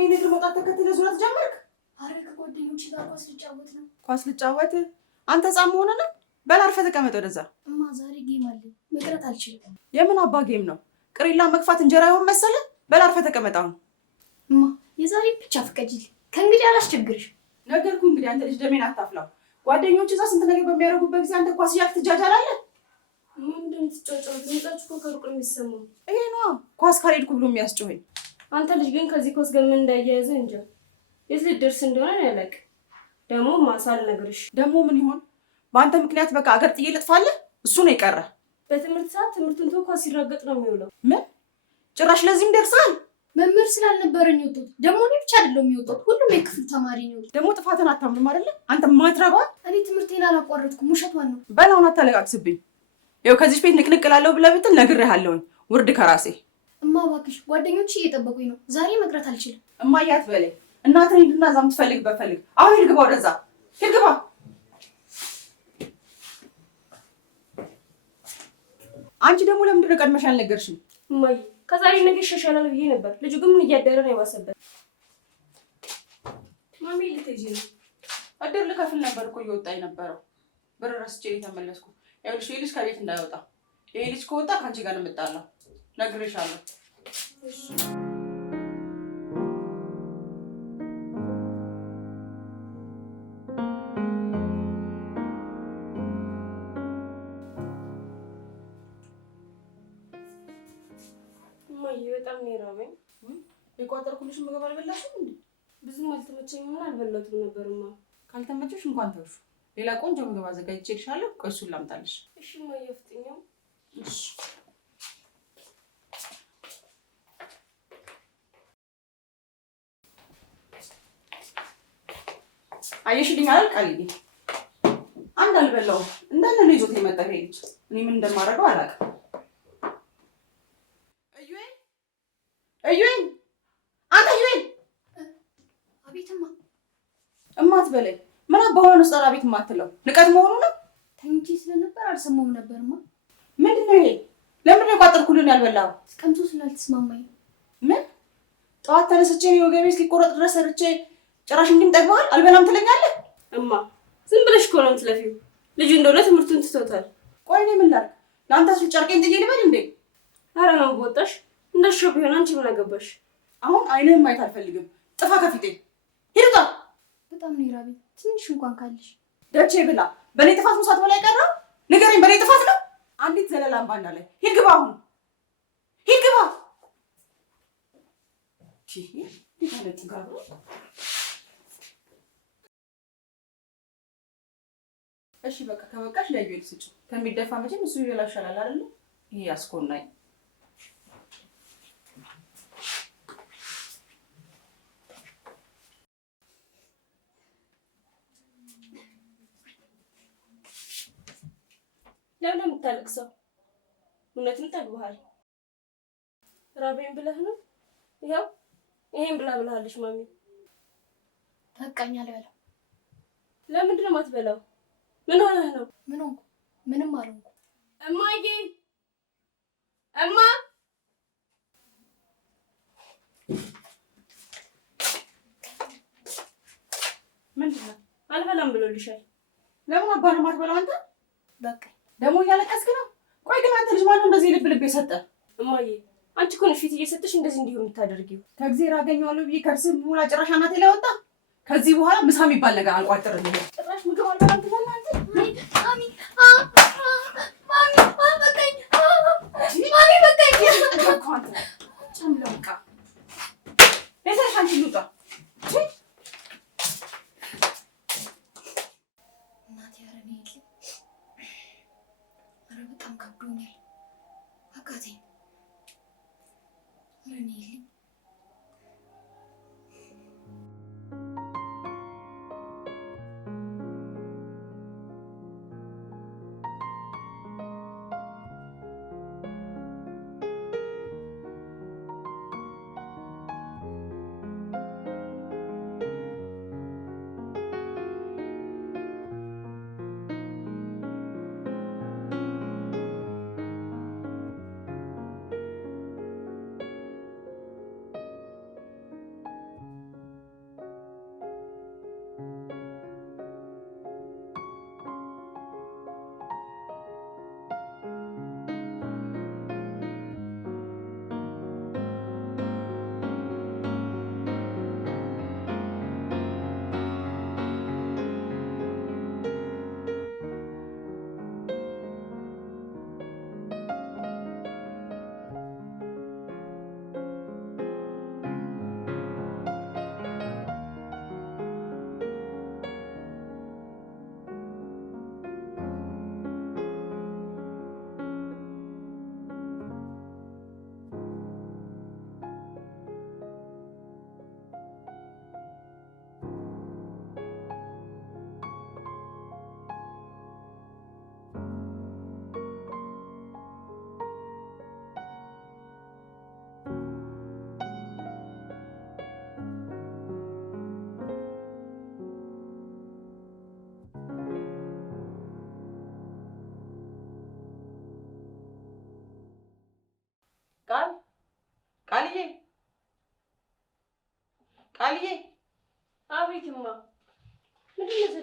የኔ ነገር መውጣት ተከትለ ዙረት ጀመርክ? አረ ከጓደኞቼ ጋር ኳስ ልጫወት ነው። ኳስ ልጫወት? አንተ ጻም ሆነ ነው? በል አርፈህ ተቀመጥ ወደዛ። እማ ዛሬ ጌም አለኝ መቅረት አልችልም። የምን አባ ጌም ነው? ቅሪላ መግፋት እንጀራ ይሆን መሰለ? በል አርፈህ ተቀመጥ አሁን። እማ የዛሬ ብቻ ፍቀጂልኝ፣ ከእንግዲህ አላስቸግርሽ። ነገርኩ እንግዲህ አንተ ልጅ ደሜን አታፍላው። ጓደኞች እዛ ስንት ነገር በሚያደርጉበት ጊዜ አንተ ኳስ እያልክ ትጃጃላለህ። ምንድን ትጫጫው? ድምጻችሁ እኮ ከሩቅ ነው የሚሰማው። ይሄ ነው ኳስ ካልሄድኩ ብሎ የሚያስጮኸኝ። አንተ ልጅ ግን ከዚህ ኳስ ጋር ምን እንዳያያዘ እንጃ። የት ልትደርስ እንደሆነ ያለቅ ደግሞ ማሳል ነገርሽ ደግሞ ምን ይሆን? በአንተ ምክንያት በቃ አገር ጥዬ ልጥፋለህ? እሱ ነው የቀረ። በትምህርት ሰዓት ትምህርቱን ተው ኳስ ሲረገጥ ነው የሚውለው። ምን ጭራሽ ለዚህም ደርሳል? መምህር ስላልነበረኝ ወጣት። ደግሞ እኔ ብቻ አይደለም የሚወጣው፣ ሁሉም የክፍል ተማሪ ነው። ደግሞ ጥፋትን አታምንም አይደለ? አንተ ማትረባ። እኔ ትምህርቴን አላቋረጥኩም፣ ውሸቷን ነው። በላውን አታለቃቅስብኝ። ይኸው ከዚህ ቤት ንቅንቅ እላለሁ ብለህ ብትል ነግሬሃለሁኝ። ውርድ ከራሴ። እማ እባክሽ ጓደኞቼ እየጠበቁኝ ነው። ዛሬ መቅረት አልችልም። እማያት በለኝ። እናትህን ሂድና እዛ የምትፈልግበት ፈልግ። አሁን ሂድ ግባ፣ ወደዛ ሂድ ግባ። አንቺ ደግሞ ለምንድን ነው ቀድመሽ ያልነገርሽኝ? እማዬ ከዛሬ ነገ ይሻሻላል ብዬ ነበር። ልጁ ግን ምን እያደረ ነው የባሰበት። ማሚ ልትሄጂ ነው? እድር ልከፍል ነበር እኮ እየወጣ የነበረው ብር ረስቼ የተመለስኩ። ይኸውልሽ ይሄ ልጅ ከቤት እንዳይወጣ። ይሄ ልጅ ከወጣ ከአንቺ ጋር ነው የምጣላው። ነግሬሻለሁ። እማዬ በጣም ነው የራበኝ። የቋጠርኩልሽ ምግብ አልበላሽም እንዴ? ብዙም አልተመቸኝም። ምን አልበላሁትም ነበርማ። ካልተመቸሽ እንኳን ተውሽ። ሌላ ቆንጆ ምግብ አዘጋጅቼልሻለሁ። ቆይ እሱን ላምጣልሽ። እሺ እማዬ አፍጥኛው። እሺ አየሽልኝ አይደል? ቃልዬ አንድ አልበላሁም እንዳለ ነው ይዞት የመጣው ይሄ ልጅ። እኔ ምን እንደማደርገው አላውቅም። እዩኝ አንተ እዩኝ። አቤትማ። እማት በለኝ። ምን አባሆነ ነው ጸራ ቤት የማትለው? ንቀት መሆኑ ነው? ተኝቼ ስለነበር አልሰማሁም ነበርማ። ምንድን ነው ይሄ? ለምንድን ነው የቋጠርኩልን ያልበላው? ቀምቶ ስላልተስማማኝ። ምን ጠዋት ተነስቼ ነው ወገቤ እስኪቆረጥ ድረስ ሰርቼ ጭራሽ እንዲም ጠግበዋል አልበላም ትለኛለህ? እማ ዝም ብለሽ እኮ ነው የምትለፊው። ልጁ እንደሆነ ትምህርቱን ትቶታል። ቆይ እኔ ምን ላድርግ? ለአንተ ስል ጨርቄን ጥዬ ልበል እንዴ? ኧረ ነው በወጣሽ። እንደሻው ቢሆን አንቺ ምን አገባሽ? አሁን አይንህን ማየት አልፈልግም። ጥፋ ከፊቴ ሂድታ። በጣም ነው የራበኝ። ትንሽ እንኳን ካለሽ ደቼ ብላ። በኔ ጥፋት ሙሳት በላይ ቀረው? ንገረኝ፣ በኔ ጥፋት ነው? አንዲት ዘለላም ባንዳ ላይ ሂድ ግባ። አሁን ሂድ ግባ። ይታለጥ ጋር እሺ በቃ ከበቃሽ ለዩኤል ስጭ። ከሚደፋ መቼም እሱ ይላሻላል አይደል? ይሄ ያስኮናኝ። ለምን የምታለቅሰው? እውነትም ጠግበሃል። ራበኝ ብለህ ነው? ይኸው ይሄን ብላ ብለሃለች ማሚ። በቃኝ አልበላም። ለምንድን ነው የማትበላው? ምን ሆነህ ነው? ምን ሆንኩ? ምንም አልሆንኩ። እማዬ እማ ምንድን ነው? አልበላም ብሎልሻል። ለምን አባ ነው የማትበላው አንተ? በቃኝ። ደግሞ እያለቀስክ ነው? ቆይ ግን አንተ ልጅ ማነው እንደዚህ ልብ ልብ የሰጠ? እማዬ አንቺ እኮ ነሽ ፊት እየሰጠሽ እንደዚህ እንዲሁ የምታደርጊው። ከእግዜር አገኘዋለሁ ብዬ ከርስም ሙላ ጭራሽ አናቴ ላይ ወጣ። ከዚህ በኋላ ምሳ የሚባል ነገር አልቋጥርም። ጭራሽ ምግብ አልበላም ትላለህ አንተ። ማሚ በቃኝ። ማሚ በቃኝ። ጨምለውቃ ለሰሽ አንቺ ልውጣ። እናቴ ኧረ በጣም ከብዶኛል። አቃተኝ። ኧረ እኔ የለኝም።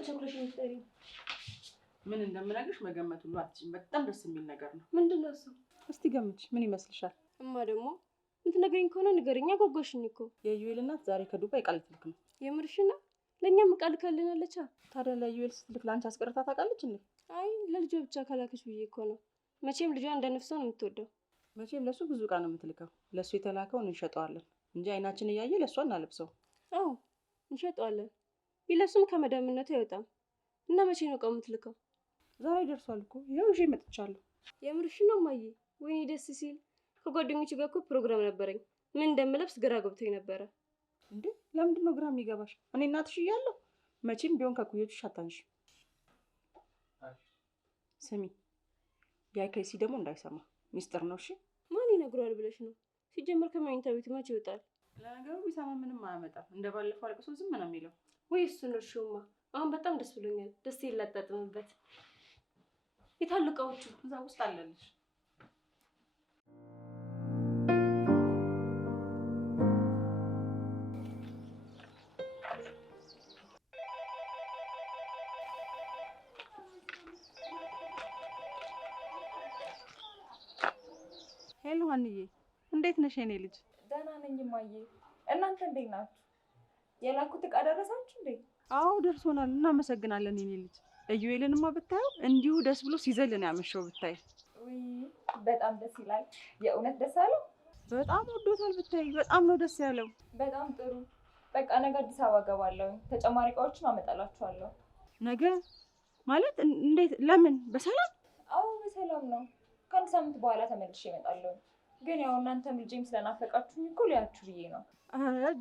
ቸኩለሽ የምትጠሪው? ምን እንደምነግርሽ መገመት ሁሉ አትችይም። በጣም ደስ የሚል ነገር ነው። ምንድን ነው እሱ? እስቲ ገምች፣ ምን ይመስልሻል? እማ ደግሞ የምትነግሪኝ ከሆነ ንገሪኝ። አጓጓሽኝ እኮ። የዩኤል እናት ዛሬ ከዱባይ ቃል ልትልክ ነው። የምርሽና? ለእኛም ቃል ካልናለች። ታዲያ ለዩኤል ስትልክ ለአንቺ አስቀርታ ታውቃለች እንዴ? አይ ለልጇ ብቻ ካላከች ብዬ እኮ ነው። መቼም ልጇ እንደ ነፍሷ ነው የምትወደው። መቼም ለሱ ብዙ ዕቃ ነው የምትልከው። ለሱ የተላከውን እንሸጠዋለን እንጂ አይናችን እያየ ለሱ እናለብሰው። አዎ እንሸጠዋለን። ቢለብሱም ከመዳምነቱ አይወጣም። እና መቼ ነው እቃው የምትልከው? ዛሬ ደርሷል እኮ ይኸው ይዤ መጥቻለሁ። የምርሽ ነው እማዬ? ወይኔ ደስ ሲል። ከጓደኞች ጋር እኮ ፕሮግራም ነበረኝ። ምን እንደምለብስ ግራ ገብቶኝ ነበረ። እንዴ ለምንድን ነው ግራ የሚገባሽ? እኔ እናትሽ እያለሁ መቼም ቢሆን ከኩዮችሽ አታንሽ። ስሚ ያይከሲ ደግሞ እንዳይሰማ ሚስጥር ነው። እሺ ማን ይነግረዋል ብለሽ ነው? ሲጀመር ከመኝታ ቤት መቼ ይወጣል? ለነገሩ ቢሰማ ምንም አያመጣም። እንደ ባለፈው አልቅሶ ዝም ነው የሚለው። ወይ እሱን እርሺውማ። አሁን በጣም ደስ ብሎኛል። ደስ ይላጣጥምበት። የታልቃዎቹ እዛ ውስጥ አለልሽ። ሄሎ ሀንዬ፣ እንዴት ነሽ የኔ ልጅ? ደህና ነኝ እማዬ። እናንተ እንዴት ናችሁ? የላኩት ዕቃ ደረሳችሁ እንዴ? አዎ ደርሶናል፣ እናመሰግናለን የኔ ልጅ። እዩኤልንማ ብታየው እንዲሁ ደስ ብሎ ሲዘልን ያመሸው ብታይ። ውይ በጣም ደስ ይላል። የእውነት ደስ አለው። በጣም ወዶታል ብታይ። በጣም ነው ደስ ያለው። በጣም ጥሩ። በቃ ነገ አዲስ አበባ ገባለሁ። ተጨማሪ ዕቃዎችን አመጣላችኋለሁ። ነገ ማለት እንዴት? ለምን? በሰላም? አዎ በሰላም ነው። ከአንድ ሳምንት በኋላ ተመልሼ እመጣለሁ። ግን ያው እናንተም ልጄም ስለናፈቃችሁኝ እኮ ሊያችሁ ብዬ ነው።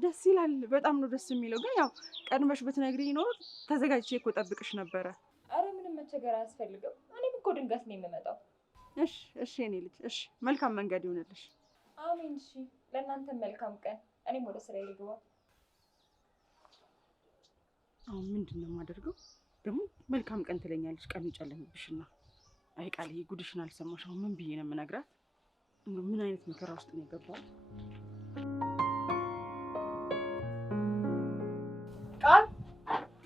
ደስ ይላል። በጣም ነው ደስ የሚለው። ግን ያው ቀድመሽ ብትነግሪኝ ኖሮ ተዘጋጅቼ እኮ ጠብቅሽ ነበረ። አረ ምንም መቸገር አያስፈልግም። እኔም እኮ ድንገት ነው የምመጣው። እሺ እሺ የኔ ልጅ እሺ። መልካም መንገድ ይሆንልሽ። አሜን። እሺ ለእናንተም መልካም ቀን። እኔም ወደ ስራ ልግባ። አሁን ምንድን ነው የማደርገው ደግሞ? መልካም ቀን ትለኛለች፣ ቀን ይጨልምብሽና። አይ ቃልዬ ጉድሽን አልሰማሽ። አሁን ምን ብዬ ነው የምነግራት? ምን አይነት መከራ ውስጥ ነው የገባው?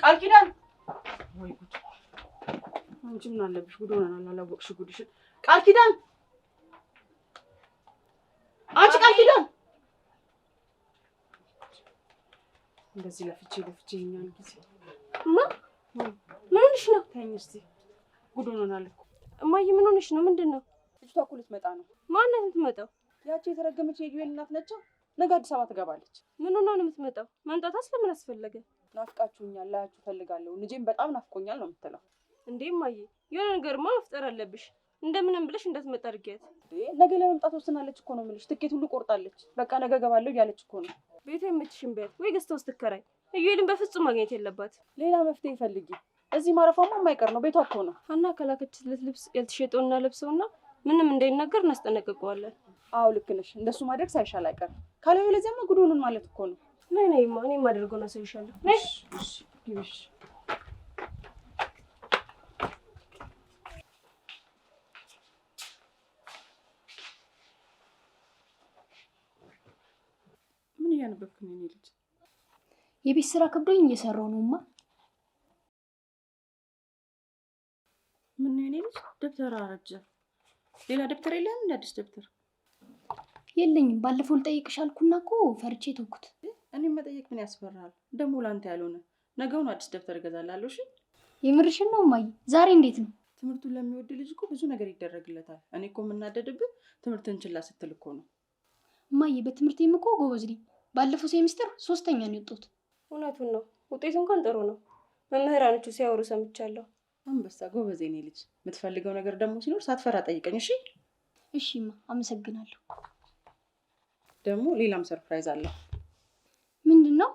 ቃል ኪዳን፣ ወይ ጉድ! አንቺ ምን አለብሽ? ጉድ ሆነናል። አላወቅሽ ጉድሽን። ቃል ኪዳን፣ አንቺ ቃል ኪዳን! እንደዚህ ለፍቼ ይኛል ጊዜ ምን ሆነሽ ነው? ተኝ እስኪ። ጉድ ሆነናል እኮ እማዬ። ምን ሆነሽ ነው? ምንድን ነው? ልጅቷ እኮ ልትመጣ ነው። ማናት የምትመጣው? ያቺ የተረገመች የዩኤል እናት ነች። ነገ አዲስ አበባ ትገባለች። ምን ሆና ነው የምትመጣው? መምጣቷስ ለምን አስፈለገ? ናፍቃችሁኛል፣ ላያችሁ ፈልጋለሁ፣ ልጄም በጣም ናፍቆኛል ነው የምትለው። እንዴ እማዬ፣ የሆነ ነገርማ መፍጠር አለብሽ። እንደምንም ብለሽ እንዳትመጣ አድርጊያት። ነገ ለመምጣት ወስናለች እኮ ነው የምልሽ። ትኬት ሁሉ ቆርጣለች። በቃ ነገ እገባለሁ እያለች እኮ ነው። ቤቷ የምትሽን ቢያት ወይ ገዝታ ውስጥ ትከራይ። እዩኤልን በፍጹም ማግኘት የለባት። ሌላ መፍትሄ ፈልጊ። እዚህ ማረፏማ የማይቀር ነው። ቤቷ እኮ ነው። ሀና ከላከችለት ልብስ ያልተሸጠውና ለብሰውና ምንም እንዳይናገር እናስጠነቅቀዋለን። አዎ ልክ ነሽ። እንደሱ ማድረግ ሳይሻል አይቀርም። ካለበለዚያማ ጉድ ሆነን ማለት እኮ ነው። ነይ ነይማ፣ እኔ የማደርገውን አሳይሻለሁ። ነይ ግቢሽ። ምን እያነበብክ ነው የኔ ልጅ? የቤት ስራ ከብዶኝ እየሰራሁ ነውማ። ምን የኔ ልጅ? ደብተር አረጀ። ሌላ ደብተር የለም? እንደ አዲስ ደብተር የለኝም። ባለፈው ልጠይቅሽ አልኩና እኮ ፈርቼ ተውኩት። እኔም መጠየቅ ምን ያስፈራል? ደግሞ ላንተ ያልሆነ ነገውን አዲስ ደብተር እገዛላለሁ። እሺ የምርሽን ነው እማዬ? ዛሬ እንዴት ነው? ትምህርቱን ለሚወድ ልጅ እኮ ብዙ ነገር ይደረግለታል። እኔ እኮ የምናደድብህ ትምህርትን ችላ ስትል እኮ ነው። እማዬ በትምህርቴም እኮ ጎበዝ ነኝ። ባለፈው ሴሚስተር 3ኛ ነው የወጣሁት። እውነቱን ነው። ውጤቱ እንኳን ጥሩ ነው። መምህራኖቹ ሲያወሩ ሰምቻለሁ። አንበሳ ጎበዝ የኔ ልጅ። የምትፈልገው ነገር ደግሞ ሲኖር ሳትፈራ ጠይቀኝ። እሺ እሺማ፣ አመሰግናለሁ። ደግሞ ሌላም ሰርፕራይዝ አለ። ምንድን ነው?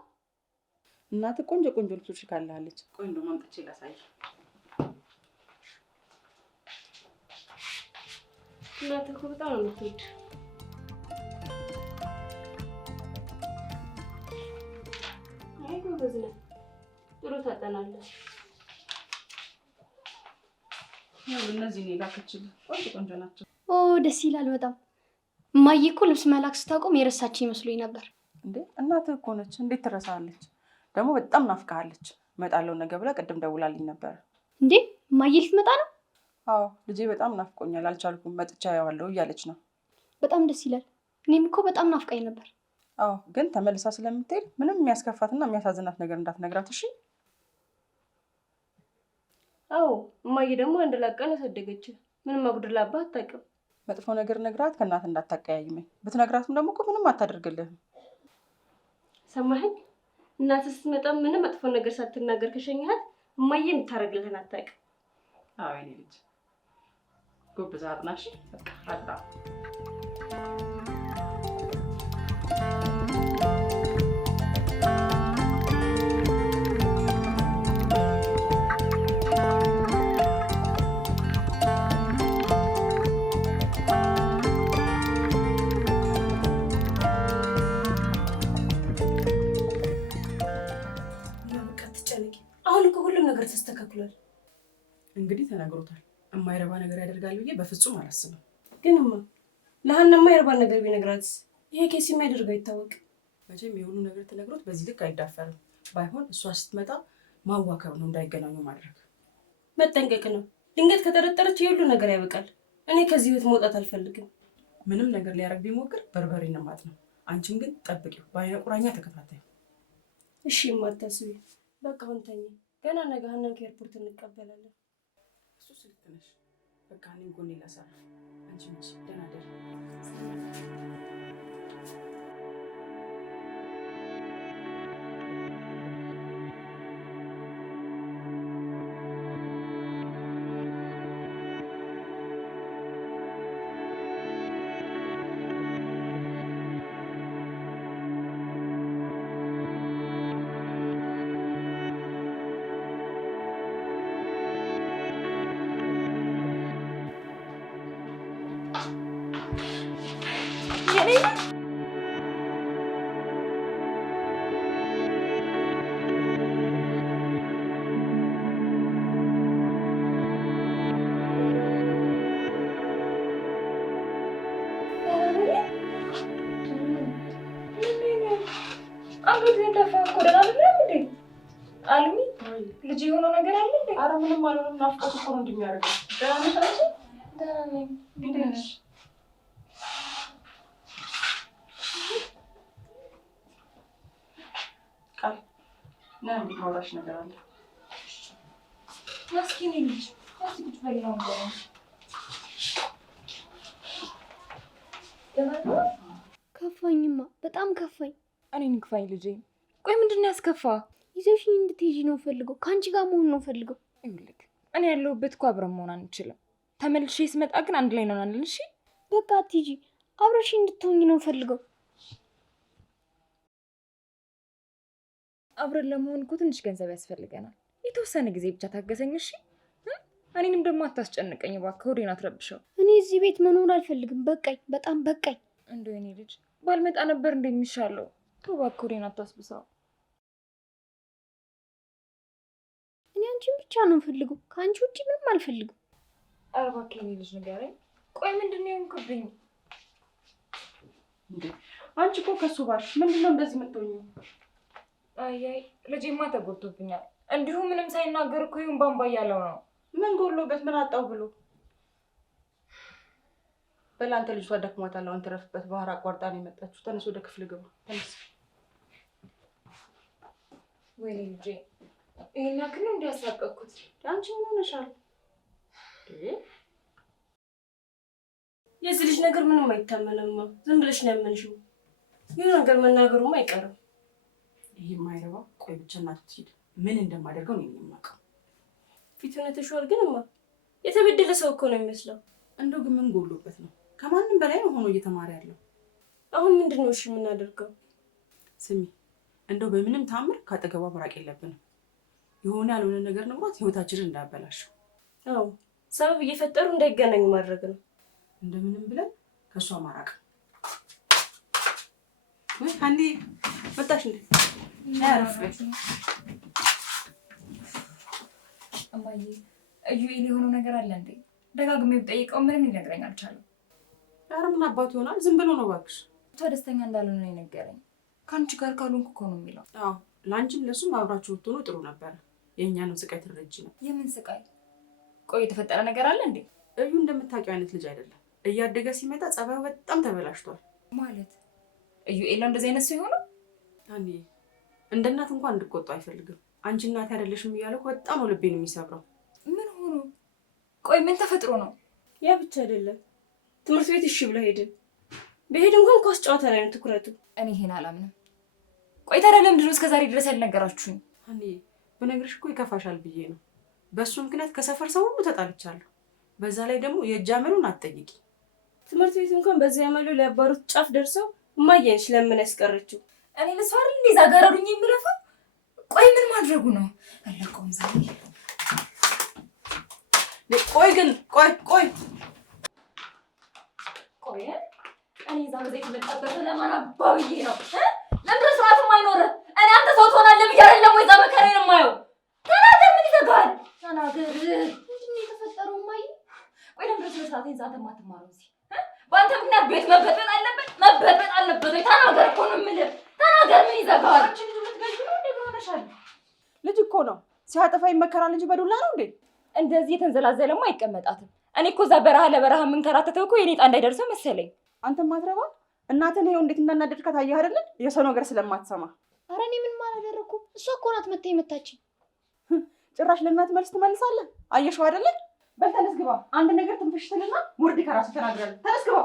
እናት ቆንጆ ቆንጆ ልብሶች ካላለች። ቆይ እንደውም አምጥቼ ላሳይ። እናት እኮ በጣም ነው የምትወድ። አይ ጎበዝ ነህ፣ ጥሩ ታጠናለህ። እነዚህ እኔ ላከችልህ ቆንጆ ቆንጆ ናቸው። ኦ ደስ ይላል በጣም። እማዬ እኮ ልብስ መላክ ስታቆም የረሳች ይመስሉኝ ነበር። እንዴ እናትህ እኮ ነች፣ እንዴት ትረሳለች? ደግሞ በጣም ናፍቃለች። እመጣለሁ ነገ ብላ ቅድም ደውላልኝ ነበር። እንዴ እማዬ ልትመጣ ነው? አዎ ልጄ በጣም ናፍቆኛል፣ አልቻልኩም፣ መጥቻ ያዋለሁ እያለች ነው። በጣም ደስ ይላል። እኔም እኮ በጣም ናፍቃኝ ነበር። አዎ ግን ተመልሳ ስለምትሄድ ምንም የሚያስከፋትና የሚያሳዝናት ነገር እንዳትነግራት እሺ? አዎ እማዬ ደግሞ አንድ ላቀን ያሳደገች ምንም አጉድላባት አታውቅም። መጥፎ ነገር ነግራት ከእናት እንዳታቀያይመኝ። ብትነግራትም ደግሞ እኮ ምንም አታደርግልህም። ሰማኸኝ? እናትህ ስትመጣ ምንም መጥፎ ነገር ሳትናገር ከሸኘሃት እማዬ የምታደርግልህን አታውቅም። አዎ የኔ ልጅ ጎብዛ አጥናሽ። በቃ አጥና። አሁን እኮ ሁሉም ነገር ተስተካክሏል። እንግዲህ ተነግሮታል። የማይረባ ነገር ያደርጋል ብዬ በፍጹም አላስብም። ግንማ ለሀና የማይረባ ነገር ቢነግራትስ? ይሄ ኬስ የሚያደርገው አይታወቅም። መቼም የሁሉ ነገር ተነግሮት በዚህ ልክ አይዳፈርም። ባይሆን እሷ ስትመጣ ማዋከብ ነው፣ እንዳይገናኙ ማድረግ መጠንቀቅ ነው። ድንገት ከጠረጠረች የሁሉ ነገር ያበቃል። እኔ ከዚህ ህይወት መውጣት አልፈልግም። ምንም ነገር ሊያደርግ ቢሞክር በርበሬ ነማት ነው። አንቺን ግን ጠብቂው፣ በአይነ ቁራኛ ተከታታይ። እሺ የማታስቢ በቃ አሁን ተኝ። ገና ነገ ሀናን ከኤርፖርት እንቀበላለን። እሱ ስልክ ነሽ። በቃ እኔም ጎኔ ላሳርፍ። አንቺ ነሽ ደህና ደር። አልሚ ልጅ የሆነው ነገር አለ እንዴ? ኧረ ምንም አልሆነም። ናፍቆት እኮ ነው እንደሚያደርገው። ደህና ነሽ አንቺ? ደህና ነኝ። እንዴት ነሽ? ቃል ና የማወራሽ ነገር አለ። እስኪ እኔ ልጅ እስኪ ቁጭ በይ ነው እንደው ከፋኝማ፣ በጣም ከፋኝ። እኔን ክፋኝ ልጄ። ቆይ ምንድን ነው ያስከፋ? ይዘሽኝ እንድትሄጂ ነው ፈልገው፣ ከአንቺ ጋር መሆን ነው ፈልገው። ይኸውልህ እኔ ያለሁበት እኮ አብረን መሆን አንችልም። ተመልሼ ስመጣ ግን አንድ ላይ እንሆናለን። እሺ በቃ አትሂጂ፣ አብረሽኝ እንድትሆኝ ነው ፈልገው። አብረን ለመሆን እኮ ትንሽ ገንዘብ ያስፈልገናል። የተወሰነ ጊዜ ብቻ ታገሰኝ እሺ? እኔንም ደግሞ አታስጨንቀኝ እባክህ፣ ሆዴን አትረብሸው። እኔ እዚህ ቤት መኖር አልፈልግም፣ በቃኝ፣ በጣም በቃኝ። እንደው የኔ ልጅ ባልመጣ ነበር እንደሚሻለው። እባክህ ሆዴን አታስብሳው። እኔ አንቺን ብቻ ነው ፈልገው፣ ከአንቺ ውጭ ምንም አልፈልግም። ኧረ እባክህ የኔ ልጅ ንገረኝ። ቆይ ምንድን ነው የሆንክብኝ? እንዴ አንቺ እኮ ከሱ ባልሽ ምንድነው እንደዚህ የምትሆኚው? አይ ልጄማ ተጎድቶብኛል። እንዲሁ ምንም ሳይናገር እኮ ይሁን ባምባ እያለው ነው። ምን ጎሎበት ምን አጣው ብሎ? በላንተ ልጅቷ ደክሟታል። አሁን ትረፍበት። ባህር አቋርጣ ነው የመጣችው። ተነስ ወደ ክፍል ግባ። ተነስ። ወይኔ ልጄ ይሄን ያክል ነው እንዲያሳቀቅኩት? አንቺ ምን ሆነሻል? የዚህ ልጅ ነገር ምንም አይታመንማ። ዝም ብለሽ ነው ያመንሽው። ይህ ነገር መናገሩም አይቀርም። ይሄ የማይረባ ቆይ ብቻ እናቱ ትሂድ። ምን እንደማደርገው ነው የማውቀው። ፊቱን ተሽዋል። ግንማ የተበደለ ሰው እኮ ነው የሚመስለው። እንደው ግን ምን ጎሎበት ነው? ከማንም በላይ ነው ሆኖ እየተማረ ያለው። አሁን ምንድን ነው እሺ የምናደርገው? ስሚ እንደው በምንም ታምር ካጠገቧ መራቅ የለብንም። የሆነ ያልሆነ ነገር ነግሯት ህይወታችንን እንዳያበላሽው። አዎ ሰበብ እየፈጠሩ እንዳይገናኙ ማድረግ ነው። እንደምንም ብለን ከእሷ ማራቅ። ወይ አንዴ መጣሽ እንዴ? ያረፍሽ እማዬ ኢዩኤል የሆነው ነገር አለ እንዴ? ደጋግሜ ብጠይቀው ምንም ሊነግረኝ አልቻለም። ኧረ ምን አባቱ ይሆናል? ዝም ብሎ ነው እባክሽ። እሷ ደስተኛ እንዳልሆነ ነው የነገረኝ። ከአንቺ ጋር ካልሆንኩ እኮ ነው የሚለው። አዎ ላንቺም ለሱም አብራችሁ ወጥቶ ጥሩ ነበር። የኛንም ስቃይ ትረጂ ነው። የምን ስቃይ? ቆይ የተፈጠረ ነገር አለ እንዴ? እዩ እንደምታውቂው አይነት ልጅ አይደለም። እያደገ ሲመጣ ጸባዩ በጣም ተበላሽቷል። ማለት እዩ ኤላ እንደዚህ አይነት ሰው ይሆናል? አኒ እንደ እናት እንኳን እንድቆጣ አይፈልግም። አንቺ እናት አይደለሽም እያለ በጣም ነው ልቤን የሚሰብረው። ምን ሆኖ? ቆይ ምን ተፈጥሮ ነው? ያ ብቻ አይደለም፣ ትምህርት ቤት እሺ ብሎ ሄድን። በሄድ እንኳን ኳስ ጨዋታ ላይ ነው ትኩረቱ። እኔ ይሄን አላምንም። ቆይ ታዲያ ለምንድን ነው እስከዛሬ ድረስ ያልነገራችሁኝ? አኒ በነገርሽ እኮ ይከፋሻል ብዬ ነው። በሱ ምክንያት ከሰፈር ሰው ሁሉ ተጣልቻለሁ። በዛ ላይ ደግሞ የእጃመሉን አትጠይቂ። ትምህርት ቤት እንኳን በዛ ያመሉ ሊያባሩት ጫፍ ደርሰው እማየንሽ ለምን ያስቀረችው? እኔ ለሷር እንደዛ ጋራዱኝ የሚለፋ። ቆይ ምን ማድረጉ ነው? አለቀውም ዛሬ። ቆይ ግን ቆይ እኔ ዛሬ ዘይት መጣበተ ለማን አባውዬ ነው? ለምን ስርዓትም አይኖር? እኔ አንተ ሰው ትሆናለህ ብዬ አይደለም ወይ ዛመከረን የማየው? ተናገር፣ ምን ይዘጋል? ተናገር። ምንድነው የተፈጠረው? ማይ ቆይ ለምን ስርዓት ይዛተ ማትማረው? እዚህ በአንተ ምክንያት ቤት መበጥበጥ አለበት ወይ? ተናገር እኮ ነው የምልህ። ተናገር፣ ምን ይዘጋል? አንቺ ልጅ ልትገዢ ነው እንዴ? ምን ሆነሻል? ልጅ እኮ ነው ሲያጠፋ ይመከራል እንጂ በዱላ ነው እንዴ? እንደዚህ የተንዘላዘለማ አይቀመጣትም። እኔ እኮ እዛ በረሃ ለበረሃ የምንከራተተው እኮ የኔ ዕጣ እንዳይደርሰው መሰለኝ። አንተም ማትረባ እናትን ይሄው እንዴት እንዳናደድካት አየህ አይደለ? የሰው ነገር ስለማትሰማ። ኧረ እኔ ምንም አላደረኩም። እሷ እኮ ናት መታ የመታችኝ። ጭራሽ ለእናት መልስ ትመልሳለህ? አየሽው አይደለ? በል ተነስ ግባ። አንድ ነገር ትንፍሽ ትልና ውርድ ከራሱ ተናግራለህ። ተነስ ግባ።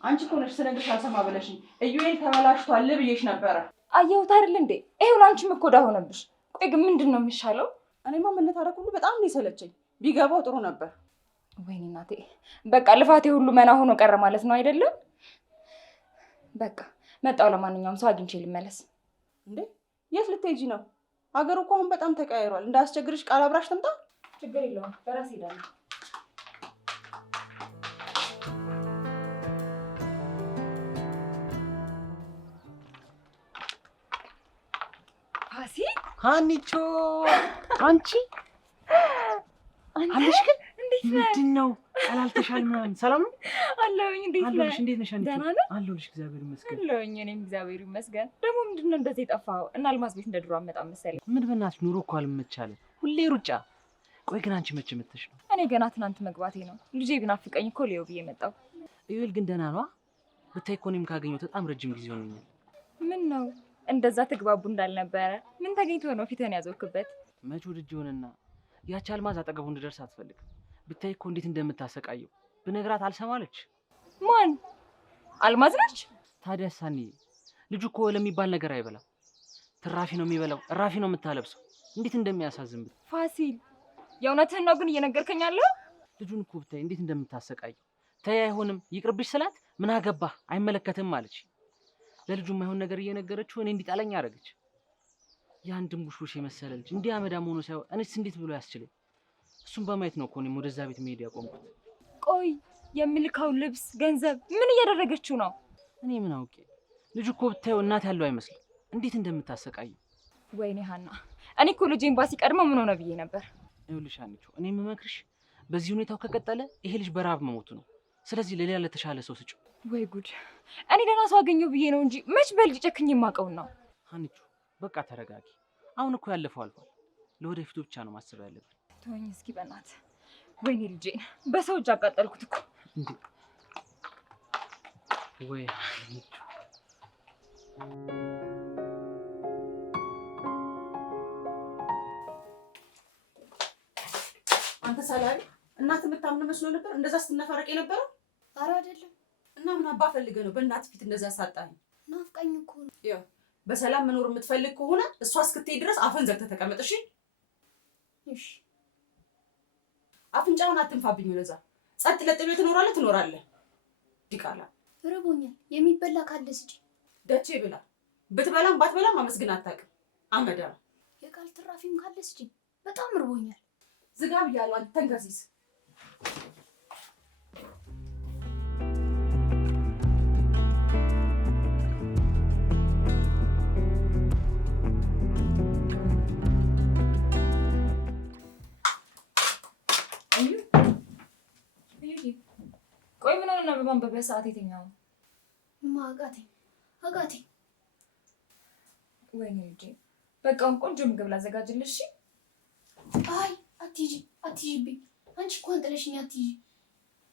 አንቺ እኮ ነሽ ስነግርሽ አልሰማ ብለሽኝ። እዩኤል ተበላሽቷል ብዬሽ ነበረ። አየሁት አይደል እንዴ? ይሄው ላንቺም እኮ ዳ ሆነብሽ። ቆይ ግን ምንድን ነው የሚሻለው? እኔማ መነታረክ ሁሉ በጣም ነው የሰለቸኝ። ቢገባው ጥሩ ነበር። ወይኔ እናቴ፣ በቃ ልፋቴ ሁሉ መና ሆኖ ቀረ ማለት ነው አይደለም? በቃ መጣው። ለማንኛውም ሰው አግኝቼ ልመለስ። እንዴ የት ልትሄጂ ነው? ሀገሩ እኮ አሁን በጣም ተቀያይሯል። እንዳያስቸግርሽ ቃል አብራሽ ትምጣ። ችግር የለውም፣ በራሴ ሄዳለሁ። ፋሲ ሀኒቾ፣ አንቺ አለሽ? ግን እንዴት ነህ? ምንድን ነው አላልተሻል ምናምን? ሰላም ነው አለሁኝ። እንዴት ነህ? እንዴት ነሽ ሀኒቾ? ደህና ነህ? አለሁልሽ፣ እግዚአብሔር ይመስገን። አለሁኝ፣ እኔም እግዚአብሔር ይመስገን። ደግሞ ምንድን ነው እንደዚህ የጠፋኸው? እና አልማዝ ቤት እንደ ድሮ አትመጣም መሰለኝ። ምን በእናትሽ ኑሮ እኮ አልመቻለም፣ ሁሌ ሩጫ። ቆይ ግን አንቺ መቼ መተሽ ነው? እኔ ገና ትናንት መግባቴ ነው። ልጄ ቢናፍቀኝ እኮ ሊየው ብዬ መጣሁ። እዩኤል ግን ደህና ነዋ? ብታይ እኮ እኔም ካገኘሁት በጣም ረጅም ጊዜ ሆኖኛል። ምን ነው እንደዛ ትግባቡ እንዳልነበረ? ምን ተገኝቶ ነው ፊትህን ያዞርክበት? መቼ ወድጄ ሆነና ያቺ አልማዝ አጠገቡ እንድደርስ አትፈልግም። ብታይ እኮ እንዴት እንደምታሰቃየው ብነግራት አልሰማለች። ማን? አልማዝ ነች? ታዲያ ሳኒ ልጁ እኮ ለሚባል ነገር አይበላም። ትራፊ ነው የሚበላው፣ እራፊ ነው የምታለብሰው። እንዴት እንደሚያሳዝን ፋሲል፣ የእውነትህን ነው ግን እየነገርከኝ ያለው? ልጁን እኮ ብታይ እንዴት እንደምታሰቃየው። ተይ አይሆንም ይቅርብሽ ስላት ምን አገባህ አይመለከትም አለች። ለልጁ የማይሆን ነገር እየነገረችው እኔ እንዲጣለኝ አደረገች። ያን ድንቡሽቡሽ የመሰለ ልጅ እንዲህ አመዳም ሆኖ ሳይሆን እኔስ እንዴት ብሎ ያስችለኝ? እሱን በማየት ነው እኮ እኔም ወደዛ ቤት መሄድ ያቆምኩት። ቆይ የምልካው ልብስ፣ ገንዘብ ምን እያደረገችው ነው? እኔ ምን አውቄ። ልጁ እኮ ብታየው እናት ያለው አይመስልም። እንዴት እንደምታሰቃየው። ወይኔ ሀና፣ እኔ እኮ ልጅ ኤምባሲ ቀድመው ምን ሆነ ብዬ ነበር። ይኸውልሽ ሀኒቾ፣ እኔ የምመክርሽ በዚህ ሁኔታው ከቀጠለ ይሄ ልጅ በረሃብ መሞቱ ነው። ስለዚህ ለሌላ ለተሻለ ሰው ስጪው። ወይ ጉድ! እኔ ደህና ሰው አገኘው ብዬ ነው እንጂ መች በልጅ ጨክኝ የማውቀው ነው። ሀኒቾ በቃ ተረጋጊ። አሁን እኮ ያለፈው አልፏል። ለወደፊቱ ብቻ ነው ማሰብ ያለብን። ተወኝ እስኪ በእናትህ። ወይኔ ልጄን በሰው እጅ አቃጠልኩት እኮ። እንዴ ወይ ሀኒቾ። አንተ ሰላም እናት የምታምን መስሎ ነበር እንደዛ ስትነፋረቅ የነበረው? ኧረ አይደለም። እና ምን አባ ፈልገህ ነው በእናት ፊት እንደዛ ሳጣኝ? ናፍቃኝ እኮ ነው። ያው በሰላም መኖር የምትፈልግ ከሆነ እሷ እስክትሄድ ድረስ አፈን ዘግተህ ተቀመጥ። እሺ እሺ። አፍንጫውን አትንፋብኝ። ወደዛ ጸጥ ለጥ ብለህ ትኖራለህ። ዲቃላ ርቦኛል። የሚበላ ካለ ስጪ። ደቼ ብላ ብትበላም ባትበላም አመስግን አታውቅም። አመዳ የቃል ትራፊም ካለ ስጪ። በጣም ርቦኛል። ዝጋ ብያለሁ። አንተ ተንከሲስ። ቆይ ምን ሆነ ነው በማንበቢያ ሰዓት የተኛው? አጋቴ ወይኔ ልጄ በቃ ቆንጆ ምግብ ላዘጋጅልሽ። አይ አትሂጂብኝ። አንቺ እንኳን ጥለሽኝ አትሂጂ።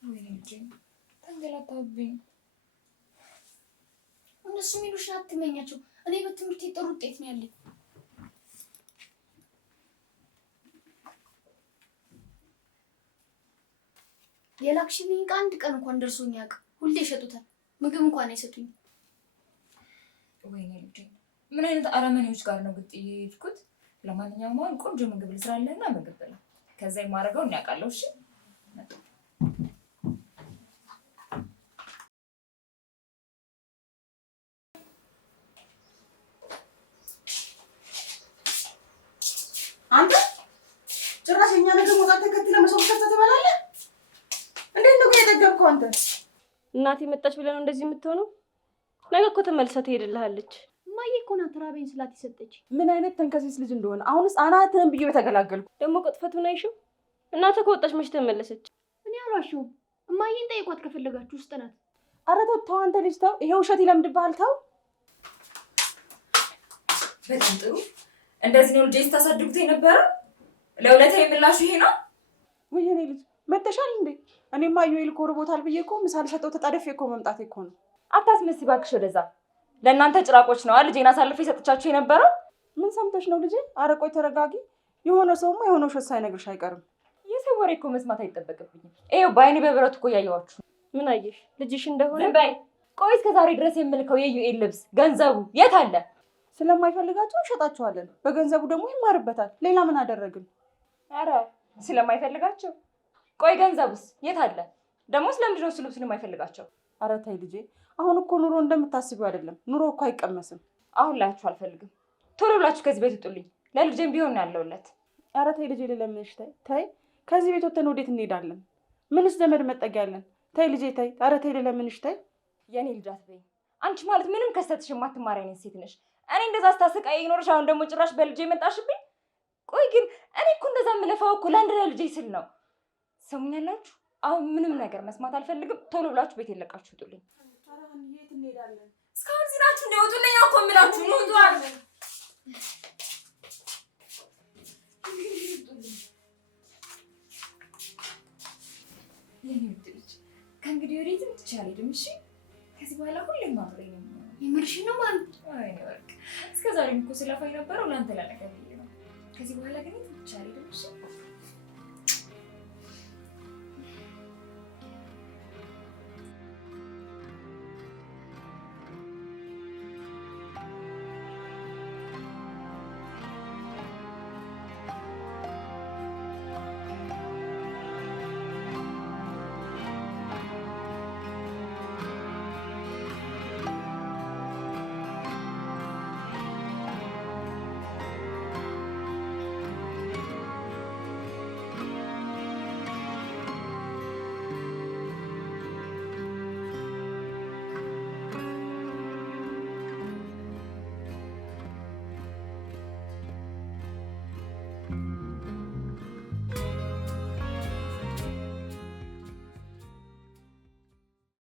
ወይኔ ልጄ ተንገላታብኝ። እነሱ የሚሉሽን አትመኛቸው። እኔ በትምህርቴ ጥሩ ውጤት ነው ያለኝ። የላክሽልኝ ዕቃ አንድ ቀን እንኳን ደርሶኝ ያውቅ። ሁሌ ይሸጡታል። ምግብ እንኳን አይሰጡኝ። ወይኔ ልጄ ምን አይነት አረመኔዎች ጋር ነው ግጥ የሄድኩት? ለማንኛውም አሁን ቆንጆ ምግብ ልስራለህና ምግብ ብላ፣ ከዛ የማደርገው እናውቃለሁ። እሺ አንተ ጭራሽ እኛ ነገር መውጣት ተከትለ መስዋዕት ከፍተህ ትበላለህ። እንዴት ነው የጠገብከው አንተ? እናቴ መጣች ብለህ ነው እንደዚህ የምትሆነው? ነገ እኮ ተመልሳ ትሄድልሃለች። እማዬ እኮ ናት ራበኝ ስላት የሰጠች። ምን አይነት ተንከሲስ ልጅ እንደሆነ አሁንስ አናትህን ብዬ የተገላገልኩ። ደግሞ ቅጥፈቱን አይሽም። እናትህ ከወጣች መች ተመለሰች? እኔ አልዋሽሁም። እማዬን ጠይቋት ከፈለጋችሁ፣ ውስጥ ናት። ኧረ ተው አንተ ልጅ ተው። ይሄ ውሸት ይለምድብሃል። ተው። በጣም ጥሩ። እንደዚህ ነው ልጄ ስታሳድጉት የነበረ? ለውለታ የምላሹ ይሄ ነው? ወይ የኔ ልጅ መተሻል እንዴ? እኔማ ዩኤል እኮ ርቦታል ብዬ እኮ ምሳል ሰጠው ተጣደፌ እኮ መምጣቴ እኮ ነው። አታስመስይ እባክሽ ወደዛ። ለእናንተ ጭራቆች ነው ልጄን አሳልፌ ሰጥቻችሁ የነበረው። ምን ሰምተሽ ነው ልጄ? ኧረ ቆይ ተረጋጊ። የሆነ ሰውማ የሆነ ውሸት ሳይነግርሽ አይቀርም። የሰው ወሬ እኮ መስማት አይጠበቅብኝም። ይኸው በአይኔ በብረቱ እኮ እያየኋችሁ። ምን አየሽ? ልጅሽ እንደሆነ ዝም በይ። ቆይ እስከ ዛሬ ድረስ የምልከው የዩኤል ልብስ ገንዘቡ የት አለ? ስለማይፈልጋቸው እንሸጣቸዋለን። በገንዘቡ ደግሞ ይማርበታል። ሌላ ምን አደረግን? ኧረ ስለማይፈልጋቸው። ቆይ ገንዘቡስ የት አለ? ደግሞ ስለምንድን ነው እሱ ልብሱን የማይፈልጋቸው? ኧረ ተይ ልጄ፣ አሁን እኮ ኑሮ እንደምታስቢው አይደለም። ኑሮ እኮ አይቀመስም። አሁን ላያችሁ አልፈልግም። ቶሎ ብላችሁ ከዚህ ቤት ውጡልኝ። ለልጄም ቢሆን ያለውለት። ኧረ ተይ ልጄ፣ ልለምንሽ ተይ ተይ። ከዚህ ቤት ወጥተን ወዴት እንሄዳለን? ምንስ ዘመድ መጠጊያለን? ተይ ልጄ ተይ። ኧረ ተይ ልለምንሽ ተይ። የኔ ልጅ አትበይኝ። አንቺ ማለት ምንም ከስተትሽ የማትማሪ አይነት ሴት ነሽ። እኔ እንደዛ ስታስቃይ ይኖርሽ፣ አሁን ደግሞ ጭራሽ በልጄ መጣሽብኝ። ቆይ ግን እኔ እኮ እንደዛ የምለፋው እኮ ለአንድ ለልጄ ስል ነው። ሰሙኛላችሁ? አሁን ምንም ነገር መስማት አልፈልግም። ቶሎ ብላችሁ ቤት የለቃችሁ ውጡልኝ። የት እንሄዳለን? እስካሁን እዚህ ናችሁ እንደ ውጡልኝ እኮ የምላችሁ ነው። ውጡ አለ የኔ ውድ ልጅ፣ ከእንግዲህ ወዴትም ትቼ አልሄድም። እሺ ከዚህ በኋላ ሁሌም አብረኝ ነው የሚሆነው። የምርሽን ነው ማለት? አይ ነው በቃ። እስከ ዛሬም እኮ ስለፋ የነበረው ለአንተ ላነገር ብዬ ነው። ከዚህ በኋላ ግን የትም ትቼ አልሄድም። እሺ